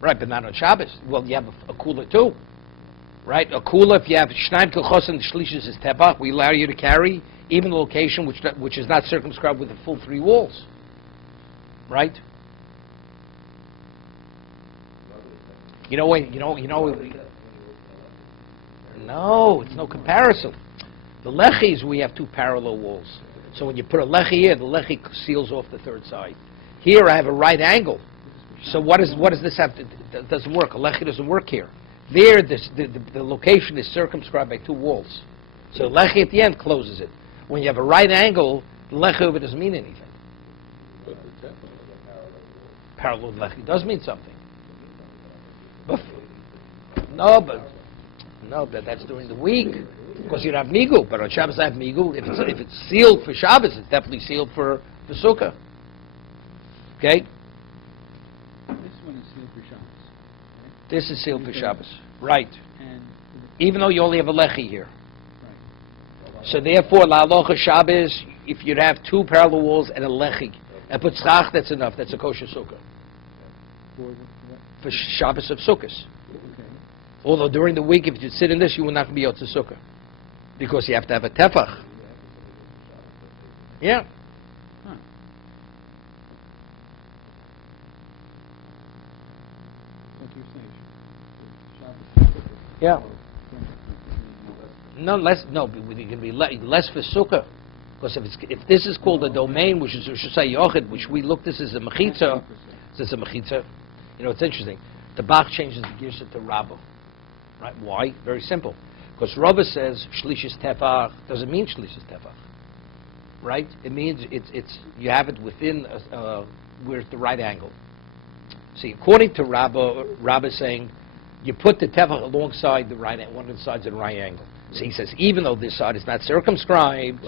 right, but not on Shabbos. Well, you have a cooler too, right? A cooler, if you have shnaim kilchos and shlishis is tefach, we allow you to carry even the location which is not circumscribed with the full three walls, right? No, it's no comparison. The lechis, we have two parallel walls. So when you put a lechi here, the lechi seals off the third side. Here I have a right angle. So what does this have to, it doesn't work. A lechi doesn't work here. There, the location is circumscribed by two walls. So lechi at the end closes it. When you have a right angle, the lechi over doesn't mean anything. Parallel lechi does mean something. But that's during the week, because you don't have migu. But on Shabbos I have migu. If it's sealed for Shabbos, it's definitely sealed for Sukkah. Okay? This one is sealed for Shabbos. Right? This is sealed for Shabbos. Right. And Even though you only have a lechi here. right. So therefore, la'alocha Shabbos, if you'd have two parallel walls and a lechi, and put tzach, that's enough. That's a kosher Sukkah. For Shabbos of Sukkot. Okay. Although during the week, if you sit in this, you will not be able to Sukkah. Because you have to have a tefach. Yeah. Huh. What do you say? Shabbos. Yeah. No, less. No, it can be less for Sukkah. Because if this is called a domain, which is Rosh Yochid, which we look, this is a mechitza. This is a mechitza. You know, it's interesting. The Bach changes the girsa to Rabba. Right? Why? Very simple. Because Rabba says Shlishis Tefach doesn't mean Shlishis Tefach. Right? It means it's you have it within where's the right angle. See, according to Rabba is saying you put the Tefach alongside the right, one of the sides of the right angle. So he says even though this side is not circumscribed,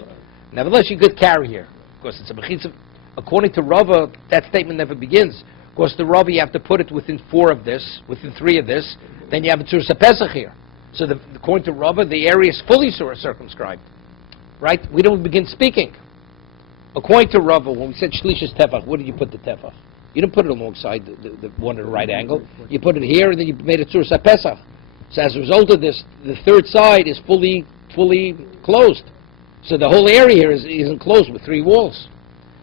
nevertheless you could carry here because it's a mechitza. According to Rabba, that statement never begins. Of course, the Rabbi, you have to put it within 4 of this, within 3 of this. Then you have a Tzursa Pesach here. So according to Rabbi, the area is fully circumscribed. Right? We don't begin speaking. According to Rabbi, when we said Shlishis Tefach, where did you put the Tefach? You didn't put it alongside the one at the right angle. You put it here, and then you made a Tzursa Pesach. So as a result of this, the third side is fully closed. So the whole area here is enclosed with 3 walls.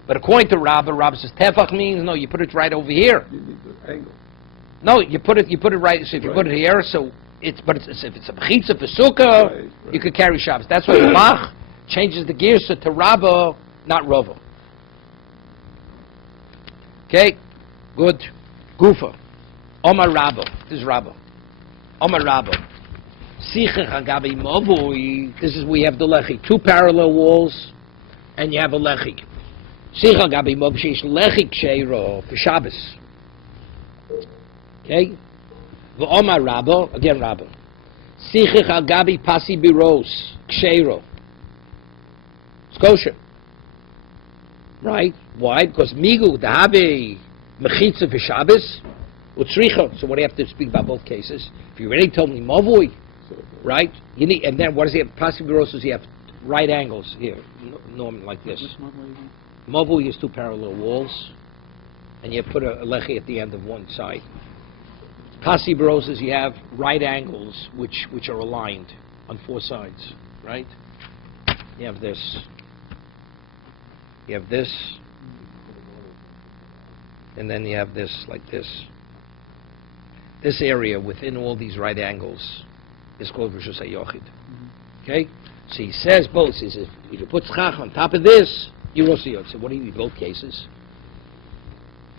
But according to Rabbi says Tefach means no, you put it right over here. You need the angle. No, you put it right. So if you put it here, so if it's a mechitza for Sukkah, Right. you could carry Shabbos. That's why the Bach changes the girsa to Rabba, not Rava. Okay, good. Gufa, Omar Rabba. This is Rabba. Omar Rabba. Sichach Hagabi Mavui. This is we have the lechi, 2 parallel walls, and you have a lechi. Sichach Hagabi Mavui sheish lechi ksheiro for Shabbos. Okay? V'omar Rabba, again Rabba. Sichach Hagabi Pasi Biros ksheiro. It's kosher. Right? Why? Because migu dahabe mechitza for Shabbos utzricha. So what do you have to speak about both cases? If you already told me mavui, right? You need, and then what does he have? Possibly also you have right angles here, normally like this. Mavui is 2 parallel walls, and you put a lechi at the end of one side. Pasi barosas, you have right angles which are aligned on 4 sides, right? You have this. You have this, and then you have this like this. this area within all these right angles is called Rishus HaYochid. Okay? So he says both. He says, if you put schach on top of this, you also yotze. So what do you need both cases?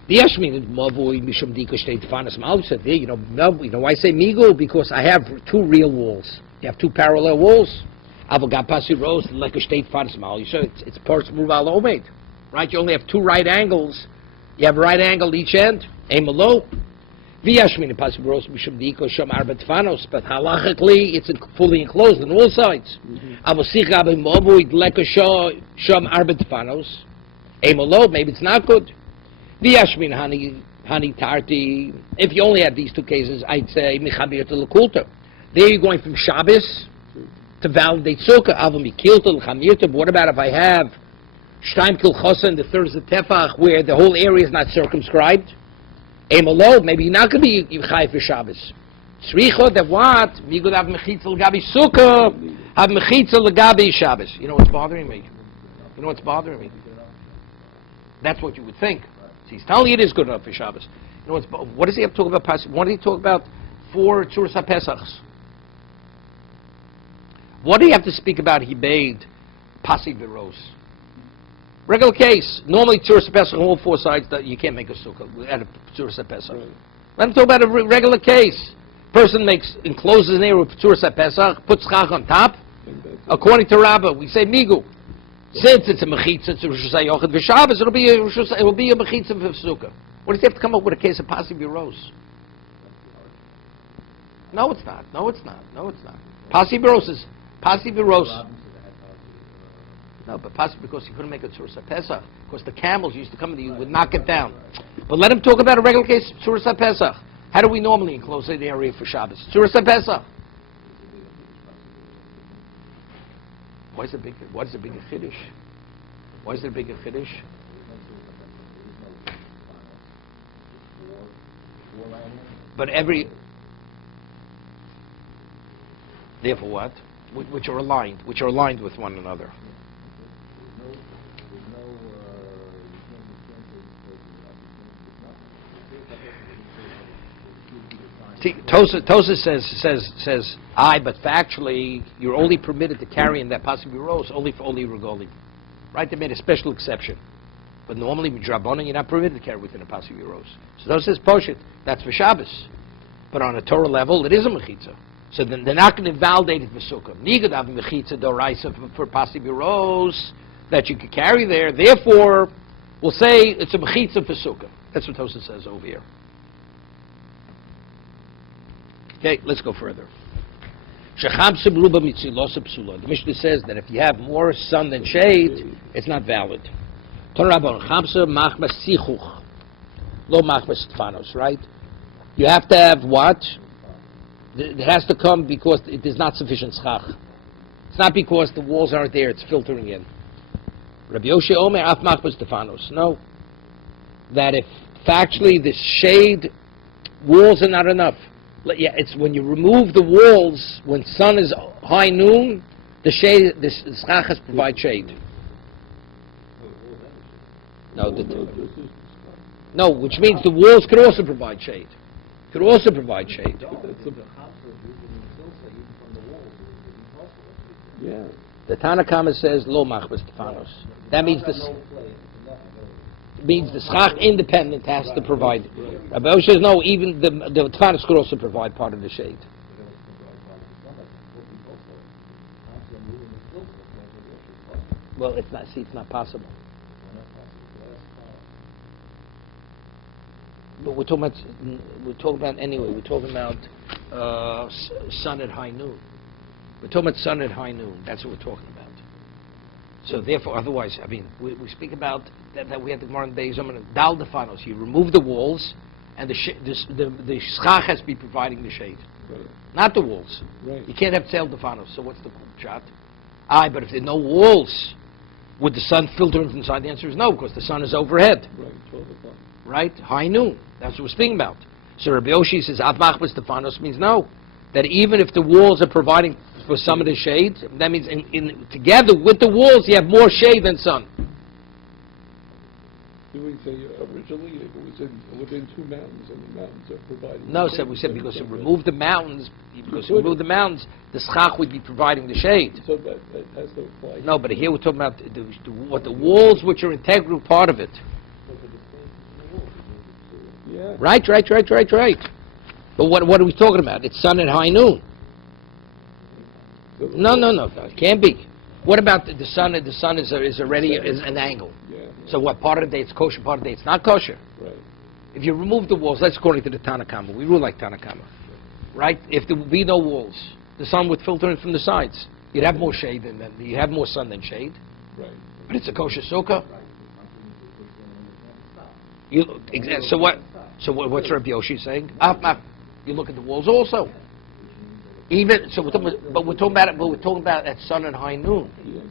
The Yashmin Mavui Mishum Dika State Fanas Mal said there, you know why I say Migo? Because I have two real walls. You have two parallel walls. Avogapasi Rose, like a state Fanas Mal. So it's parts move al omed. Right? You only have two right angles. You have a right angle each end. Emalo. V'yashmin Pasi Rose Mishum Dika Sham Arbet Fanos. But halachically, it's fully enclosed on all sides. Avosich Abba Mavui like a Sham Arbet Fanos. Emalo. Maybe it's not good. V'yashmin hani tarti. If you only have these two cases, I'd say michabir to l'kulta. There you're going from Shabbos to validate sukkah. Avu mikilta l'chamirta. But what about if I have shtaim kilchosa and the third is the tefach, where the whole area is not circumscribed? Emalo, maybe you're not going to be chai for Shabbos. Tzricha that what? Migud have mechitza l'gabi sukkah, have mechitza l'gabi Shabbos. You know what's bothering me? You know what's bothering me? That's what you would think. He's telling you it is good enough for Shabbos. You know what does he have to talk about? What did he talk about for Tzuras HaPesachs? What do you have to speak about? He made Pasi V'Ros. Regular case. Normally Tzuras HaPesach on all four sides that you can't make a sukkah at a Tzuras HaPesach. Right. Let him talk about a regular case. Person encloses an area with Tzuras HaPesach, puts chach on top. According to Rabbah, we say Migu. Since it's a mechitza, it's a Rishus HaYochid v'Shabbos, it'll be a mechitza v'sukkah. What does he have to come up with a case of Pasi V'Ros? No, it's not. No, it's not. No, it's not. Pasi V'Ros is Pasi V'Ros. No, but Pasi because he couldn't make a Tzuras HaPesach. Because the camels used to come and you would knock it down. But let him talk about a regular case of Tzuras HaPesach. How do we normally enclose the area for Shabbos? Tzuras HaPesach. Why is it bigger chiddush? Why is it a bigger chiddush? But therefore what? Which are aligned with one another. See, Tosa says, but factually, you're only permitted to carry in that Pasi V'Ros only for Oli Regolim. Right? They made a special exception. But normally, with Drabonin, you're not permitted to carry within a Pasi V'Ros. So Tosa says, Poshit, that's for Shabbos. But on a Torah level, it is a Mechitza. So then they're not going to validate it for Sukkah. Nigad have Mechitza Doraisa for Pasi V'Ros that you could carry there. Therefore, we'll say it's a Mechitza for Sukkah. That's what Tosa says over here. Okay, let's go further. The Mishnah says that if you have more sun than shade, it's not valid. Right? You have to have what? It has to come because it is not sufficient schach. It's not because the walls aren't there, it's filtering in. Rabbi Yoshi Omer af machmas Stefanos. No. That if factually the shade walls are not enough. Yeah, it's when you remove the walls, when sun is high noon, the shade, the schachas provide shade. No, which means the walls could also provide shade. Yeah. The Tanakama says lo machbas Stefanos. That means the schach independent has to provide. Rabbi Osh says no, even the Tfanos could also provide part of the shade. Well, it's not possible. But we're talking about sun at high noon. We're talking about sun at high noon. That's what we're talking about. So therefore, otherwise, I mean, we speak about that we have the Gemara in Beis Yom and Dal Defanos. You remove the walls, and the schach has to be providing the shade, right. Not the walls. Right. You can't have Tzel Defanos. So what's the shot? But if there are no walls, would the sun filter inside? The answer is no, because the sun is overhead. Right, 12 o'clock. Right, high noon. That's what we're speaking about. So Rabbi Yoshi says Av Machbas Stefanos means no. That even if the walls are providing for some of the shade, that means together with the walls you have more shade than sun. Did we say originally it was within two mountains, and the mountains are providing? No, the so we shade, said so because you you don't remove the mountains, the schach would be providing the shade. So that has to apply. No, but here we're talking about what the walls, which are integral part of it. Yeah. Right. But what are we talking about? It's sun at high noon. No, it can't be. What about the sun? The sun is already is an angle. Yeah. So what, part of the day it's kosher, part of the day it's not kosher? Right. If you remove the walls, that's according to the Tanakama. We rule like Tanakama. Right? If there would be no walls, the sun would filter in from the sides. You'd have more shade you'd have more sun than shade. Right. But it's a kosher sukkah. So what? So what's Rabbi Yoshi saying? You look at the walls also. Even so, we're talking about at sun and high noon. Yeah.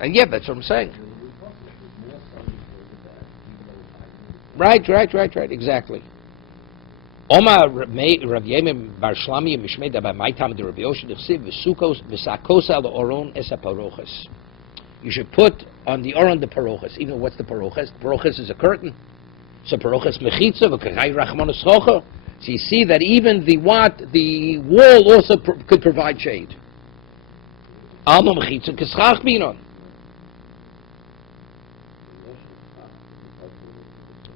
And yeah, that's what I'm saying. Right, exactly. Omar Rav Yemen Bar Shlami Mishmei Dabar My Tam de Rabbi Yoshi D'Chsiv V'Sukos V'Sakos Al Oron Esa Parochas. You should put on the Oron the Parochas. Even what's the Parochas? Parochas is a curtain. So Parochas Mechitza V'Kachai Rachmanos Chocha. So you see that even the wall also could provide shade. Alma Mechitza K'Schach Binon.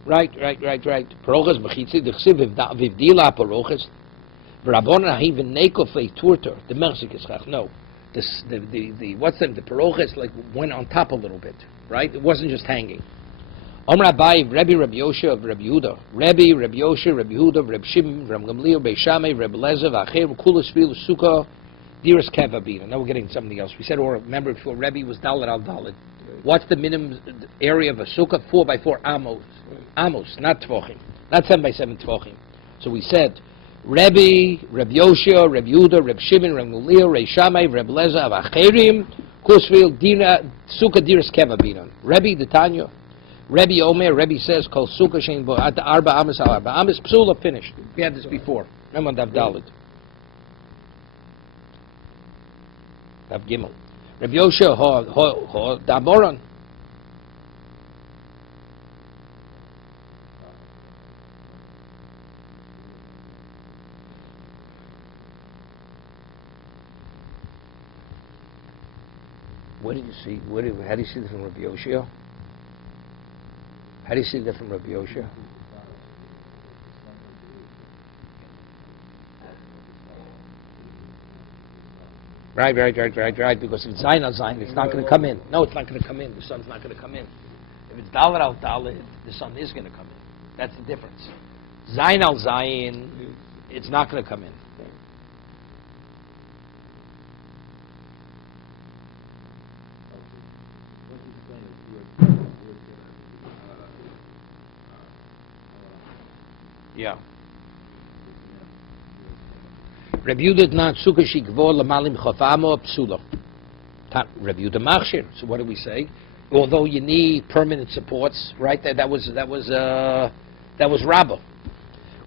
Right. Parochas mechitzi d'chsiv v'vdila parochas v'rabon ahi v'neiko feiturter the mersik ischach. No, the what's the parochas like went on top a little bit, right? It wasn't just hanging. Omar Abai Rabbi Yosha of Rabbi Yehuda, Rabbi Yosha, Rabbi Yehuda, Rabbi Shimon, Rabbi Gamliel, Beis Shammai, Rabbi Lezer, V'acher Kulas Fil Sukkah, Diras Kevabina. Now we're getting something else. We said, or remember before, Rabbi was Dalet al Dalet. What's the minimum area of a sukkah? 4 by 4 amos. Amos, not tvochim. Not 7 by 7 tvochim. So we said, Rabbi Yoshia, Rabbi Yehuda, Rabbi Shimon, Rabbi Gamliel, Rabbi Shammai, Rabbi Lezer, Avacherim, Kusvil, Sukkah Diras Kevabinan. Rabbi the Tanya. Rabbi Omer, Rabbi says, Kol Sukkah Shein Bo at the Arba Amas Al Arba Amas Psula finished. We had this before. Remember Dav Dalet. Dav Gimel. Rabbi Yoshia ho Daboran. What did you see? How do you see that from Rabbi Yoshia? How do you see that from Rabbi Yoshia? Right. Because if it's Zayin al Zayin, it's not going to come in. No, it's not going to come in. The sun's not going to come in. If it's Dalet al Dalet, the sun is going to come in. That's the difference. Zayin al Zayin, it's not going to come in. Yeah. Rabbi Yehuda did not sukkah shikvor lamalim chafamo psula. Rabbi Yehuda machshir. So what do we say? Although you need permanent supports, right? That was Rabbah.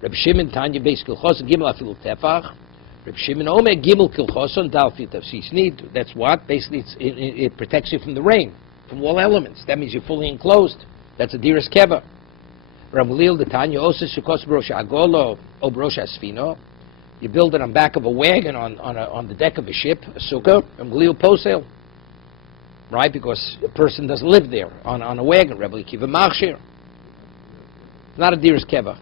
Rabbi Shimon Tanya beis kilchoson gimel afilu tefach. Rabbi Shimon Omer gimel kilchoson dal fitavsis need. That's what basically it protects you from the rain, from all elements. That means you're fully enclosed. That's a diras keva. Rabbi Gamliel the Tanya also shukos brosha agolo o brosha asfino. You build it on back of a wagon on the deck of a ship, a sukkah, and Gamliel posel. Right, because a person doesn't live there on a wagon. Rabbi Akiva machshir. Not a diras keva.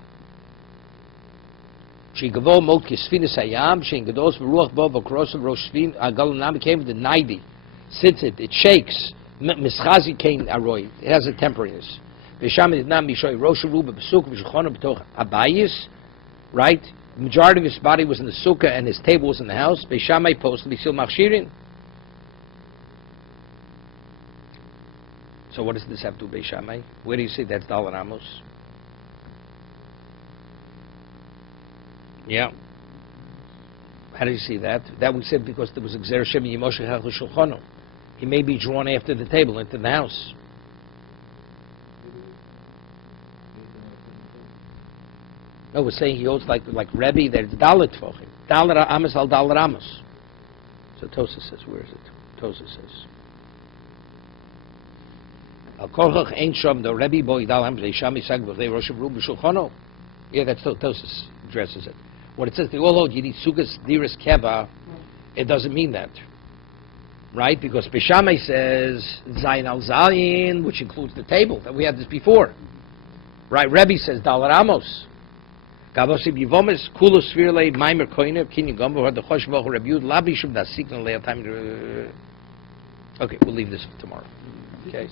Shigavo mot kisfinis hayam shein gados v'ruach bo v'kros rosh svin agalanam came the 90. Sits it shakes. Mischazi kain aroy. It has a temporariness. V'sham did not mishoy rosh ruba b'sukkah v'shchona b'toch abayis. Right. The majority of his body was in the sukkah and his table was in the house. Beis Shammai post l'sil machshirin. So what does this have to do with Beis Shammai? Where do you see that's Dalet Amos? Yeah. How do you see that? That we said because there was a Gzer Shem Yimoshe Hechel Shulchano. He may be drawn after the table into the house. No, we're saying he holds like Rebbe. There's Dalet Tvochim. Dalet Amos al Dalet Amos. So Tosa says, where is it? Tosa says. Al Korach Ein Shom the Rebbe Boy Dalham Leisham Isag B'Chnei Rosh Ru B'Shulchano. Yeah, that still Tosis addresses it. When it says the Olod you need Sugas Diris Keva, it doesn't mean that. Right? Because Bishamai says Zayin al Zayin, which includes the table, that we had this before. Right? Rebbe says Dal Ramos. Gavosib Yivomis, Kulus Svirle, Maimer Koine, Kinyan Gombo, the Chosh Voch Rebbe Labi Shub Dasikna Leil Time. Okay, we'll leave this for tomorrow. Okay.